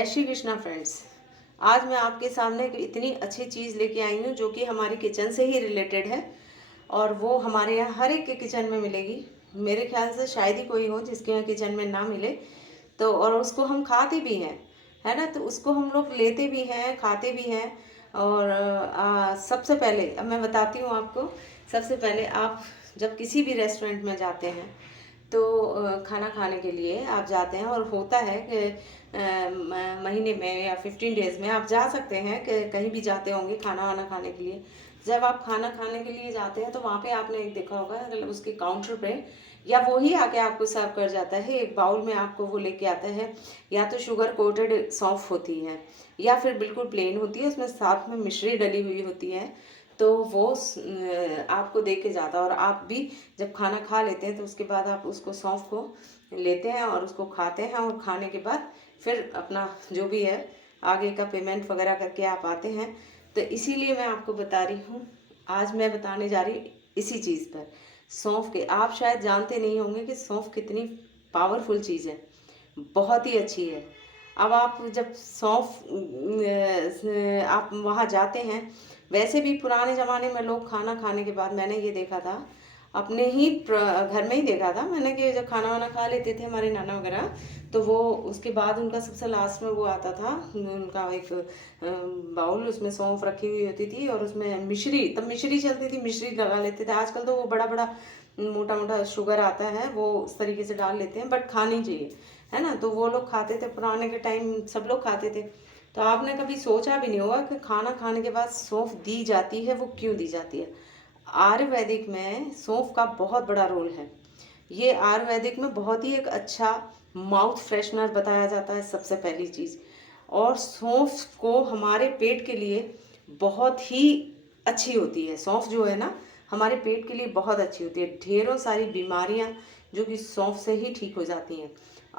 जय श्री कृष्णा फ्रेंड्स। आज मैं आपके सामने एक इतनी अच्छी चीज़ लेके आई हूँ जो कि हमारी किचन से ही रिलेटेड है और वो हमारे यहाँ हर एक के किचन में मिलेगी। मेरे ख्याल से शायद ही कोई हो जिसके यहाँ किचन में ना मिले। तो और उसको हम खाते भी हैं, है ना। तो उसको हम लोग लेते भी हैं, खाते भी हैं। और सबसे पहले अब मैं बताती हूँ आपको। सबसे पहले आप जब किसी भी रेस्टोरेंट में जाते हैं तो खाना खाने के लिए आप जाते हैं और होता है कि महीने में या 15 डेज में आप जा सकते हैं कि कहीं भी जाते होंगे खाना वाना खाने के लिए। जब आप खाना खाने के लिए जाते हैं तो वहाँ पे आपने एक देखा होगा उसके काउंटर पे या वो ही आके आपको सर्व कर जाता है। एक बाउल में आपको वो लेके आता है, या तो शुगर कोटेड सौंफ होती है या फिर बिल्कुल प्लेन होती है, उसमें साथ में मिश्री डली हुई होती है। तो वो आपको दे के जाता है और आप भी जब खाना खा लेते हैं तो उसके बाद आप उसको सौंफ को लेते हैं और उसको खाते हैं और खाने के बाद फिर अपना जो भी है आगे का पेमेंट वगैरह करके आप आते हैं। तो इसीलिए मैं आपको बता रही हूँ, आज मैं बताने जा रही इसी चीज़ पर, सौंफ के। आप शायद जानते नहीं होंगे कि सौंफ कितनी पावरफुल चीज़ है, बहुत ही अच्छी है। अब आप जब सौंफ आप वहाँ जाते हैं, वैसे भी पुराने ज़माने में लोग खाना खाने के बाद, मैंने ये देखा था अपने ही घर में ही देखा था मैंने कि जब खाना वाना खा लेते थे हमारे नाना वगैरह, तो वो उसके बाद उनका सबसे लास्ट में वो आता था, उनका एक बाउल, उसमें सौंफ रखी हुई होती थी और उसमें मिश्री, तब मिश्री चलती थी, मिश्री लगा लेते थे। आजकल तो वो बड़ा बड़ा मोटा मोटा शुगर आता है, वो उस तरीके से डाल लेते हैं, बट खानी चाहिए, है ना। तो वो लोग खाते थे पुराने के टाइम, सब लोग खाते थे। तो आपने कभी सोचा भी नहीं होगा कि खाना खाने के बाद सौंफ दी जाती है, वो क्यों दी जाती है। आयुर्वेदिक में सौंफ का बहुत बड़ा रोल है। ये आयुर्वेदिक में बहुत ही एक अच्छा माउथ फ्रेशनर बताया जाता है, सबसे पहली चीज़। और सौंफ को हमारे पेट के लिए बहुत ही अच्छी होती है। सौंफ जो है ना, हमारे पेट के लिए बहुत अच्छी होती है। ढेरों सारी बीमारियां जो कि सौंफ से ही ठीक हो जाती हैं।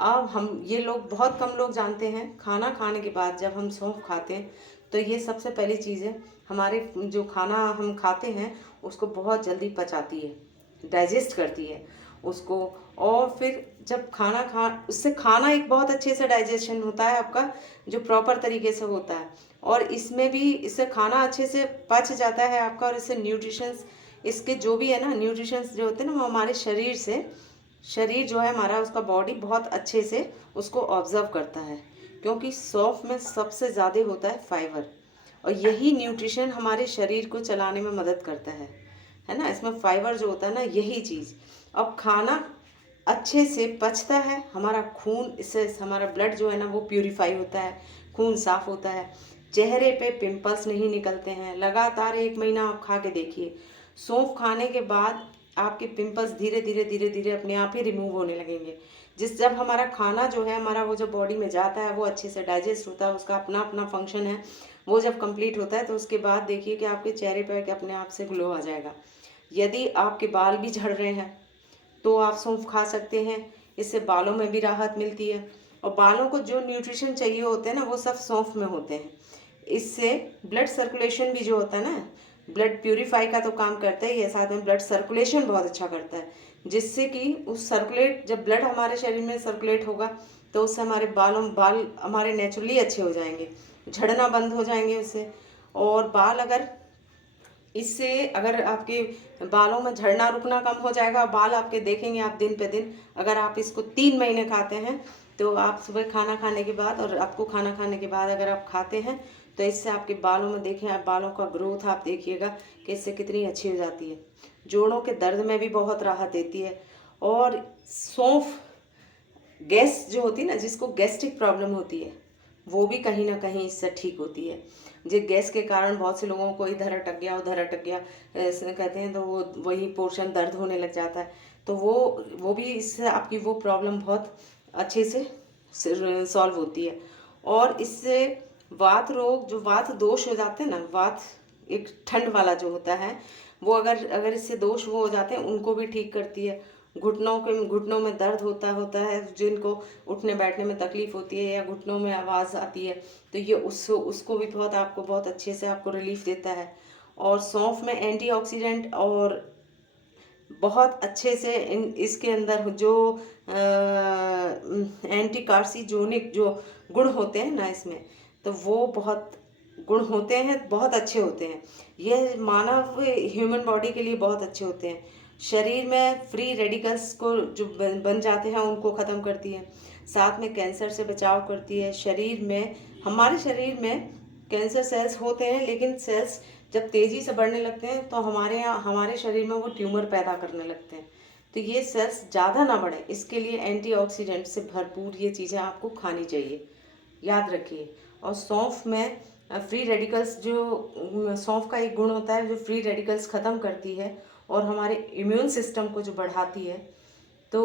अब हम ये लोग, बहुत कम लोग जानते हैं, खाना खाने के बाद जब हम सौंफ खाते हैं तो ये सबसे पहली चीज़ है, हमारे जो खाना हम खाते हैं उसको बहुत जल्दी पचाती है, डाइजेस्ट करती है उसको। और फिर जब खाना उससे खाना एक बहुत अच्छे से डाइजेशन होता है आपका, जो प्रॉपर तरीके से होता है। और इसमें भी इससे खाना अच्छे से पच जाता है आपका, और इससे न्यूट्रिशंस, इसके जो भी है ना न्यूट्रिशंस जो होते हैं ना, वो हमारे शरीर जो है हमारा, उसका बॉडी बहुत अच्छे से उसको ऑब्जर्व करता है। क्योंकि सौंफ में सबसे ज़्यादा होता है फाइबर, और यही न्यूट्रिशन हमारे शरीर को चलाने में मदद करता है ना। इसमें फाइबर जो होता है ना, यही चीज़। अब खाना अच्छे से पचता है, हमारा खून, इससे हमारा ब्लड जो है ना वो प्यूरिफाई होता है, खून साफ होता है, चेहरे पे पिंपल्स नहीं निकलते हैं। लगातार 1 महीना आप खा के देखिए, सौंफ खाने के बाद आपके पिंपल्स धीरे धीरे धीरे धीरे अपने आप ही रिमूव होने लगेंगे। जब हमारा खाना जो है हमारा, वो जब बॉडी में जाता है, वो अच्छे से डाइजेस्ट होता है, उसका अपना अपना फंक्शन है, वो जब कंप्लीट होता है तो उसके बाद देखिए कि आपके चेहरे पर अपने आप से ग्लो आ जाएगा। यदि आपके बाल भी झड़ रहे हैं तो आप सौंफ खा सकते हैं, इससे बालों में भी राहत मिलती है। और बालों को जो न्यूट्रिशन चाहिए होते हैं ना, वो सब सौंफ में होते हैं। इससे ब्लड सर्कुलेशन भी जो होता है ना, ब्लड प्यूरिफाई का तो काम करता ही है, साथ में ब्लड सर्कुलेशन बहुत अच्छा करता है, जिससे कि उस सर्कुलेट, जब ब्लड हमारे शरीर में सर्कुलेट होगा तो उससे हमारे बाल हमारे नेचुरली अच्छे हो जाएंगे, झड़ना बंद हो जाएंगे उससे। और बाल अगर, इससे अगर आपके बालों में झड़ना रुकना कम हो जाएगा, बाल आपके देखेंगे आप दिन पे दिन। अगर आप इसको 3 महीने खाते हैं तो आप सुबह खाना खाने के बाद और आपको खाना खाने के बाद अगर आप खाते हैं तो इससे आपके बालों में, देखें आप, बालों का ग्रोथ आप देखिएगा कि इससे कितनी अच्छी हो जाती है। जोड़ों के दर्द में भी बहुत राहत देती है। और सौंफ, गैस जो होती है ना, जिसको गैस्ट्रिक प्रॉब्लम होती है, वो भी कहीं ना कहीं इससे ठीक होती है। जो गैस के कारण बहुत से लोगों को इधर अटक गया उधर अटक गया ऐसे कहते हैं, तो वो वही पोर्शन दर्द होने लग जाता है। तो वो भी इससे आपकी वो प्रॉब्लम बहुत अच्छे से सॉल्व होती है। और इससे वात रोग, जो वात दोष हो जाते हैं ना, वात एक ठंड वाला जो होता है, वो अगर इससे दोष वो हो जाते हैं, उनको भी ठीक करती है। घुटनों में दर्द होता है, जिनको उठने बैठने में तकलीफ होती है या घुटनों में आवाज़ आती है, तो ये उसको भी बहुत अच्छे से आपको रिलीफ देता है। और सौंफ में एंटीऑक्सीडेंट और बहुत अच्छे से इसके अंदर जो एंटी कार्सिनोजेनिक जो गुण होते हैं ना इसमें, तो वो बहुत गुण होते हैं, बहुत अच्छे होते हैं। ये मानव ह्यूमन बॉडी के लिए बहुत अच्छे होते हैं। शरीर में फ्री रेडिकल्स को जो बन जाते हैं उनको ख़त्म करती है। साथ में कैंसर से बचाव करती है। शरीर में, हमारे शरीर में कैंसर सेल्स होते हैं, लेकिन सेल्स जब तेज़ी से बढ़ने लगते हैं तो हमारे शरीर में वो ट्यूमर पैदा करने लगते हैं। तो ये सेल्स ज़्यादा ना बढ़े, इसके लिए एंटीऑक्सीडेंट से भरपूर ये चीज़ें आपको खानी चाहिए, याद रखिए। और सौंफ में फ्री रेडिकल्स, जो सौंफ का एक गुण होता है जो फ्री रेडिकल्स ख़त्म करती है और हमारे इम्यून सिस्टम को जो बढ़ाती है। तो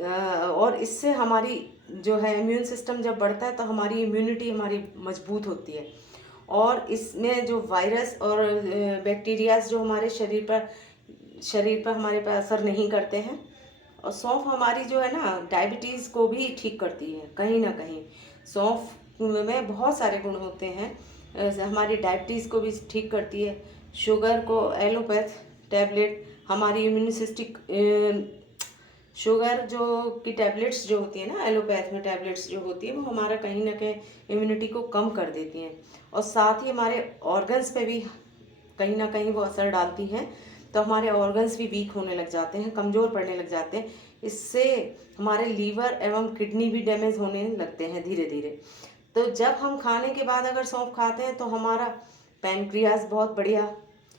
और इससे हमारी जो है इम्यून सिस्टम जब बढ़ता है तो हमारी इम्यूनिटी हमारी मजबूत होती है, और इसमें जो वायरस और बैक्टीरियाज जो हमारे शरीर पर हमारे पर असर नहीं करते हैं। और सौंफ हमारी जो है ना डायबिटीज़ को भी ठीक करती है। कहीं ना कहीं सौंफ में बहुत सारे गुण होते हैं, हमारी डायबिटीज़ को भी ठीक करती है। शुगर को एलोपैथ टैबलेट हमारी इम्यूनिस्टिक शुगर जो की टैबलेट्स जो होती है ना, एलोपैथ में टैबलेट्स जो होती है वो हमारा कहीं ना कहीं इम्यूनिटी को कम कर देती हैं, और साथ ही हमारे ऑर्गन्स पे भी कहीं ना कहीं वो असर डालती हैं। तो हमारे ऑर्गन्स भी वीक होने लग जाते हैं, कमज़ोर पड़ने लग जाते हैं। इससे हमारे लीवर एवं किडनी भी डैमेज होने लगते हैं धीरे धीरे। तो जब हम खाने के बाद अगर सौंफ खाते हैं तो हमारा पैनक्रियाज बहुत बढ़िया,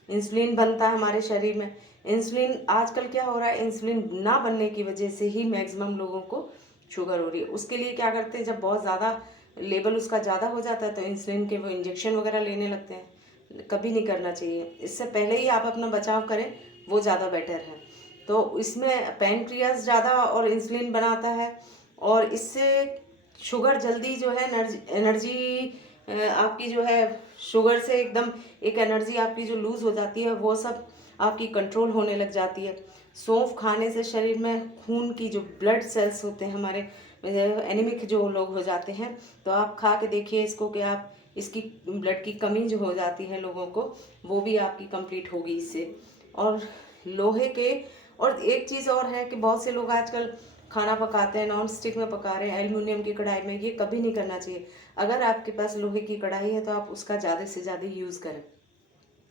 इंसुलिन बनता है हमारे शरीर में। इंसुलिन आजकल क्या हो रहा है, इंसुलिन ना बनने की वजह से ही मैक्सिमम लोगों को शुगर हो रही है। उसके लिए क्या करते हैं, जब बहुत ज़्यादा लेवल उसका ज़्यादा हो जाता है तो इंसुलिन के वो इंजेक्शन वगैरह लेने लगते हैं। कभी नहीं करना चाहिए, इससे पहले ही आप अपना बचाव करें, वो ज़्यादा बेटर है। तो इसमें पैनक्रियाज ज़्यादा और इंसुलिन बनाता है, और इससे शुगर जल्दी जो है एनर्जी आपकी जो है शुगर से एकदम एक एनर्जी आपकी जो लूज़ हो जाती है वो सब आपकी कंट्रोल होने लग जाती है। सौंफ खाने से शरीर में खून की जो ब्लड सेल्स होते हैं हमारे, एनीमिक जो लोग हो जाते हैं, तो आप खा के देखिए इसको कि आप इसकी ब्लड की कमी जो हो जाती है लोगों को, वो भी आपकी कंप्लीट होगी इससे। और लोहे के, और एक चीज़ और है कि बहुत से लोग आजकल खाना पकाते हैं नॉन स्टिक में पका रहे हैं, एल्युमिनियम की कढ़ाई में, ये कभी नहीं करना चाहिए। अगर आपके पास लोहे की कढ़ाई है तो आप उसका ज़्यादा से ज़्यादा यूज़ करें।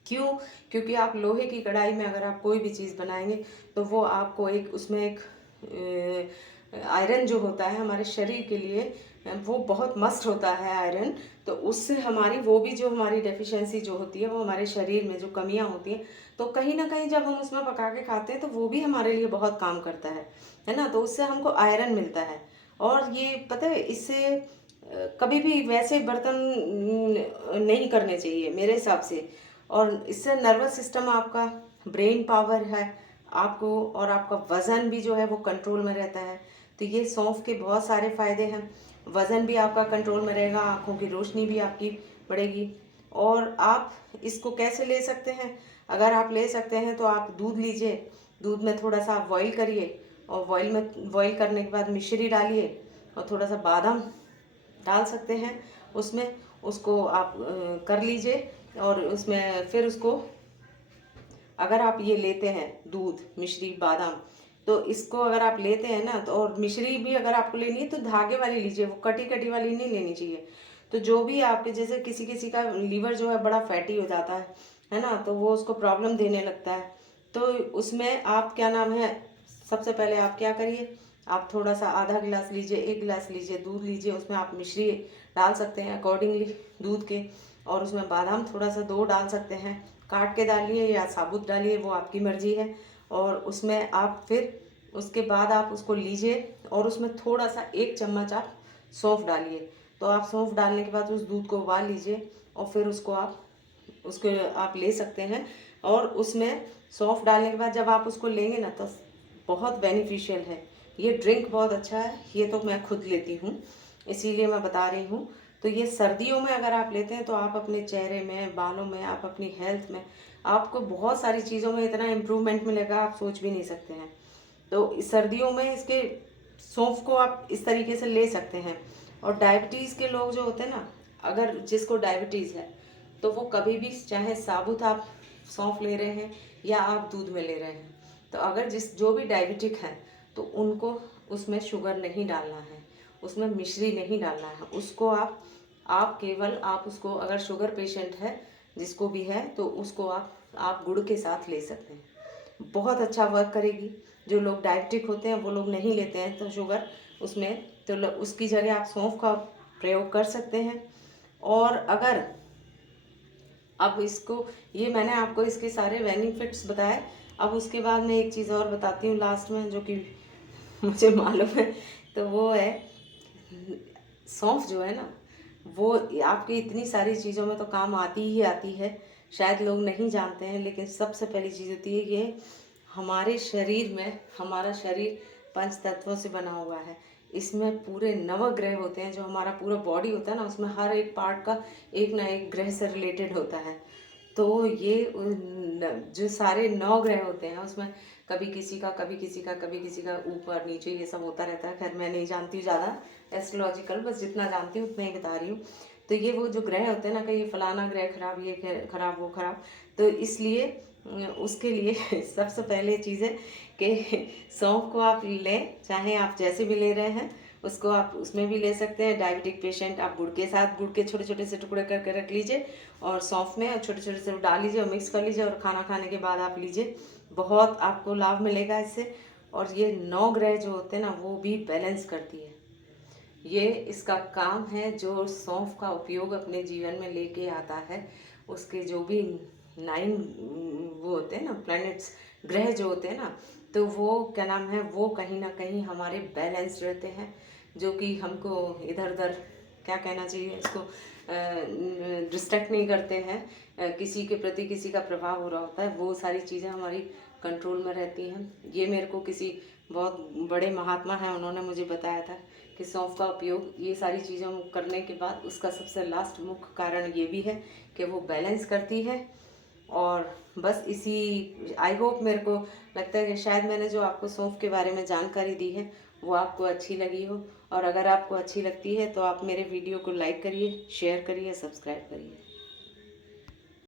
क्यों? क्योंकि आप लोहे की कढ़ाई में अगर आप कोई भी चीज़ बनाएंगे तो वो आपको एक उसमें एक आयरन जो होता है हमारे शरीर के लिए, वो बहुत मस्ट होता है आयरन। तो उससे हमारी वो भी जो हमारी डेफिशिएंसी जो होती है, वो हमारे शरीर में जो कमियां होती हैं, तो कहीं ना कहीं जब हम उसमें पका के खाते हैं तो वो भी हमारे लिए बहुत काम करता है ना। तो उससे हमको आयरन मिलता है। और ये पता है, इससे कभी भी वैसे बर्तन नहीं करने चाहिए मेरे हिसाब से। और इससे नर्वस सिस्टम आपका, ब्रेन पावर है आपको, और आपका वज़न भी जो है वो कंट्रोल में रहता है। तो ये सौंफ के बहुत सारे फ़ायदे हैं। वज़न भी आपका कंट्रोल में रहेगा, आँखों की रोशनी भी आपकी बढ़ेगी। और आप इसको कैसे ले सकते हैं? अगर आप ले सकते हैं तो आप दूध लीजिए, दूध में थोड़ा सा बॉईल करिए, और बॉईल करने के बाद मिश्री डालिए, और थोड़ा सा बादाम डाल सकते हैं उसमें, उसको आप कर लीजिए। और उसमें फिर उसको, अगर आप ये लेते हैं दूध, मिश्री, बादाम, तो इसको अगर आप लेते हैं ना, तो और मिश्री भी अगर आपको लेनी है तो धागे वाली लीजिए, वो कटी कटी वाली नहीं लेनी चाहिए। तो जो भी आपके, जैसे किसी किसी का लीवर जो है बड़ा फैटी हो जाता है ना, तो वो उसको प्रॉब्लम देने लगता है। तो उसमें आप क्या नाम है, सबसे पहले आप क्या करिए, आप थोड़ा सा आधा गिलास लीजिए, 1 गिलास लीजिए, दूध लीजिए, उसमें आप मिश्री डाल सकते हैं अकॉर्डिंगली दूध के, और उसमें बादाम थोड़ा सा 2 डाल सकते हैं, काट के डालिए या साबुत डालिए, वो आपकी मर्ज़ी है। और उसमें आप फिर उसके बाद आप उसको लीजिए, और उसमें थोड़ा सा 1 चम्मच आप सौंफ डालिए। तो आप सौंफ डालने के बाद उस दूध को उबाल लीजिए, और फिर उसको आप ले सकते हैं। और उसमें सौंफ डालने के बाद जब आप उसको लेंगे ना, तो बहुत बेनिफिशियल है ये ड्रिंक, बहुत अच्छा है। ये तो मैं खुद लेती हूँ, इसीलिए मैं बता रही हूँ। तो ये सर्दियों में अगर आप लेते हैं तो आप अपने चेहरे में, बालों में, आप अपनी हेल्थ में, आपको बहुत सारी चीज़ों में इतना इम्प्रूवमेंट मिलेगा, आप सोच भी नहीं सकते हैं। तो सर्दियों में इसके सौंफ को आप इस तरीके से ले सकते हैं। और डायबिटीज़ के लोग जो होते हैं ना, अगर जिसको डायबिटीज़ है, तो वो कभी भी, चाहे साबुत आप सौंफ ले रहे हैं या आप दूध में ले रहे हैं, तो अगर जो भी डायबिटिक है तो उनको उसमें शुगर नहीं डालना है, उसमें मिश्री नहीं डालना है। उसको आप केवल आप उसको, अगर शुगर पेशेंट है जिसको भी है तो उसको आप गुड़ के साथ ले सकते हैं, बहुत अच्छा वर्क करेगी। जो लोग डायबिटिक होते हैं वो लोग नहीं लेते हैं तो शुगर उसमें, तो उसकी जगह आप सौंफ का प्रयोग कर सकते हैं। और अगर अब इसको, ये मैंने आपको इसके सारे बेनिफिट्स बताए। अब उसके बाद मैं एक चीज़ और बताती हूँ लास्ट में, जो कि मुझे मालूम है, तो वो है सौंफ जो है ना, वो आपकी इतनी सारी चीज़ों में तो काम आती ही आती है, शायद लोग नहीं जानते हैं। लेकिन सबसे पहली चीज़ होती है कि हमारे शरीर में, हमारा शरीर पंच तत्वों से बना हुआ है। इसमें पूरे नवग्रह होते हैं, जो हमारा पूरा बॉडी होता है ना, उसमें हर एक पार्ट का एक ना एक ग्रह से रिलेटेड होता है। तो ये जो सारे 9 ग्रह होते हैं उसमें कभी किसी का, कभी किसी का, कभी किसी का ऊपर नीचे ये सब होता रहता है। खैर मैं नहीं जानती हूँ ज़्यादा एस्ट्रोलॉजिकल, बस जितना जानती हूँ उतना ही बता रही हूँ। तो ये वो जो ग्रह होते हैं ना, कि ये फलाना ग्रह खराब, ये खराब, वो खराब, तो इसलिए उसके लिए सबसे पहले चीज़ है कि सौंफ को आप लें, चाहे आप जैसे भी ले रहे हैं उसको आप उसमें भी ले सकते हैं। डायबिटिक पेशेंट आप गुड़ के साथ, गुड़ के छोटे छोटे से टुकड़े करके रख लीजिए और सौंफ में छोटे छोटे से डाल लीजिए और मिक्स कर लीजिए, और खाना खाने के बाद आप लीजिए, बहुत आपको लाभ मिलेगा इससे। और ये 9 ग्रह जो होते हैं ना, वो भी बैलेंस करती है। ये इसका काम है, जो सौंफ का उपयोग अपने जीवन में लेके आता है, उसके जो भी 9 वो होते हैं ना प्लैनेट्स, ग्रह जो होते हैं ना, तो वो क्या नाम है, वो कहीं ना कहीं हमारे बैलेंस रहते हैं, जो कि हमको इधर उधर, क्या कहना चाहिए इसको, डिस्ट्रैक्ट नहीं करते हैं। किसी के प्रति किसी का प्रभाव हो रहा होता है, वो सारी चीज़ें हमारी कंट्रोल में रहती हैं। ये मेरे को किसी बहुत बड़े महात्मा हैं, उन्होंने मुझे बताया था कि सौंफ का उपयोग ये सारी चीज़ों करने के बाद उसका सबसे लास्ट मुख्य कारण ये भी है कि वो बैलेंस करती है। और बस इसी, आई होप, मेरे को लगता है कि शायद मैंने जो आपको सौंफ के बारे में जानकारी दी है वो आपको अच्छी लगी हो। और अगर आपको अच्छी लगती है तो आप मेरे वीडियो को लाइक करिए, शेयर करिए, सब्सक्राइब करिए।